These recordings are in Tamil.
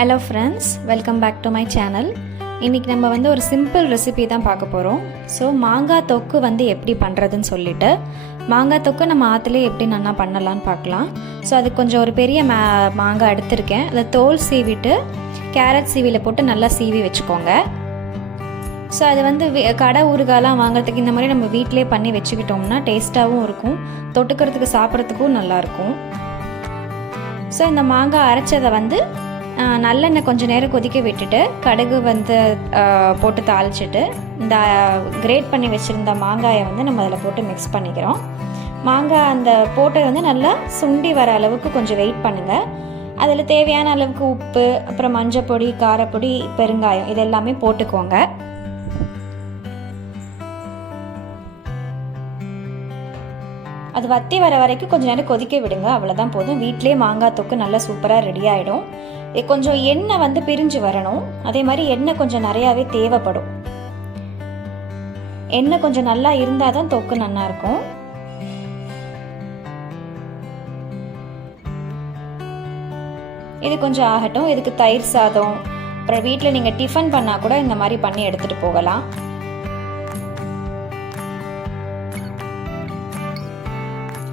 Hello friends, welcome back to my channel. இன்றைக்கி நம்ம வந்து ஒரு சிம்பிள் ரெசிபி தான் பார்க்க போகிறோம். ஸோ மாங்காய் தொக்கு வந்து எப்படி பண்ணுறதுன்னு சொல்லிவிட்டு, மாங்காய் தொக்கு நம்ம ஆற்றுலேயே எப்படி நல்லா பண்ணலான்னு பார்க்கலாம். ஸோ அதுக்கு கொஞ்சம் ஒரு பெரிய மாங்காய் எடுத்திருக்கேன். அதை தோல் சீவிட்டு கேரட் சீவியில் போட்டு நல்லா சீவி வச்சுக்கோங்க. ஸோ அது வந்து கடை ஊறுகாலாம் வாங்குறதுக்கு இந்த மாதிரி நம்ம வீட்டிலே பண்ணி வச்சுக்கிட்டோம்னா டேஸ்ட்டாகவும் இருக்கும், தொட்டுக்கிறதுக்கு சாப்பிட்றதுக்கும் நல்லாயிருக்கும். ஸோ இந்த மாங்காய் அரைச்சதை வந்து நல்லெண்ணெய் கொஞ்சம் நேரம் கொதிக்க விட்டுட்டு கடுகு வந்து போட்டு தாளிச்சிட்டு இந்த கிரேட் பண்ணி வச்சுருந்த மாங்காயை வந்து நம்ம அதில் போட்டு மிக்ஸ் பண்ணிக்கிறோம். மாங்காய் அந்த போட்டது வந்து நல்லா சுண்டி வர அளவுக்கு கொஞ்சம் வெயிட் பண்ணுங்கள். அதில் தேவையான அளவுக்கு உப்பு, அப்புறம் மஞ்சள் பொடி, காரப்பொடி, பெருங்காயம் இது எல்லாமே போட்டுக்கோங்க. அது வத்தி வர வரைக்கும் கொஞ்சம் நேரம் கொதிக்க விடுங்க. அவ்வளோதான் போதும். வீட்டிலே மாங்காய் தொக்கு நல்லா சூப்பராக ரெடி ஆகிடும். கொஞ்சம் எண்ணெய் வந்து பிரிஞ்சு வரணும். அதே மாதிரி எண்ணெய் கொஞ்சம் நிறையாவே தேவைப்படும். எண்ணெய் கொஞ்சம் நல்லா இருந்தால் தான் தொக்கு நல்லா இருக்கும். இது கொஞ்சம் ஆகட்டும். இதுக்கு தயிர் சாதம், அப்புறம் வீட்டில் நீங்கள் டிஃபன் பண்ணால் கூட இந்த மாதிரி பண்ணி எடுத்துகிட்டு போகலாம்.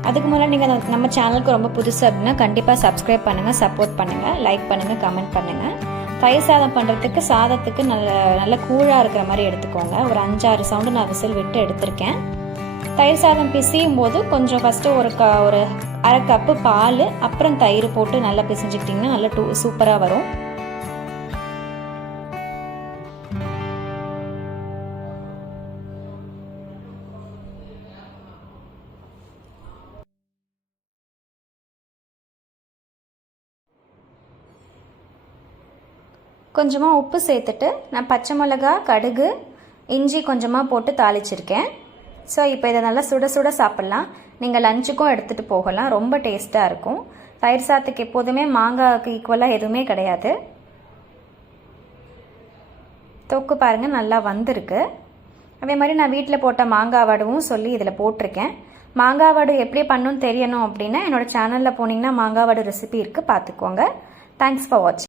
அதுக்கு முன்னாடி நீங்கள் நம்ம சேனலுக்கு ரொம்ப புதுசு அப்படின்னா கண்டிப்பாக சப்ஸ்கிரைப் பண்ணுங்கள், சப்போர்ட் பண்ணுங்கள், லைக் பண்ணுங்கள், கமெண்ட் பண்ணுங்கள். தயிர் சாதம் பண்ணுறதுக்கு சாதத்துக்கு நல்ல கூழாக இருக்கிற மாதிரி எடுத்துக்கோங்க. ஒரு 5-6 சவுண்டு நான் விசில் விட்டு எடுத்திருக்கேன். தயிர் சாதம் பிசையும் போது கொஞ்சம் ஃபஸ்ட்டு ஒரு 1/2 கப்பு பால், அப்புறம் தயிர் போட்டு நல்லா பிசைஞ்சிக்கிட்டிங்கன்னா நல்லா சூப்பராக வரும். கொஞ்சமாக உப்பு சேர்த்துட்டு நான் பச்சை மிளகா, கடுகு, இஞ்சி கொஞ்சமாக போட்டு தாளிச்சிருக்கேன். ஸோ இப்போ இதை நல்லா சுட சுட சாப்பிட்லாம். நீங்கள் லஞ்சுக்கும் எடுத்துகிட்டு போகலாம். ரொம்ப டேஸ்ட்டாக இருக்கும். தயிர் சாதத்துக்கு எப்போதுமே மாங்காய்க்கு ஈக்குவலாக எதுவுமே கிடையாது. தொக்கு பாருங்கள் நல்லா வந்திருக்கு. அதே மாதிரி நான் வீட்டில் போட்ட மாங்காய் வடுவும் சொல்லி இதில் போட்டிருக்கேன். மாங்காய் வடு எப்படி பண்ணணும்னு தெரியணும் அப்படின்னா என்னோடய சேனலில் போனீங்கன்னா மாங்காய் வடு ரெசிபி இருக்குது, பார்த்துக்கோங்க. தேங்க்ஸ் ஃபார் வாட்சிங்.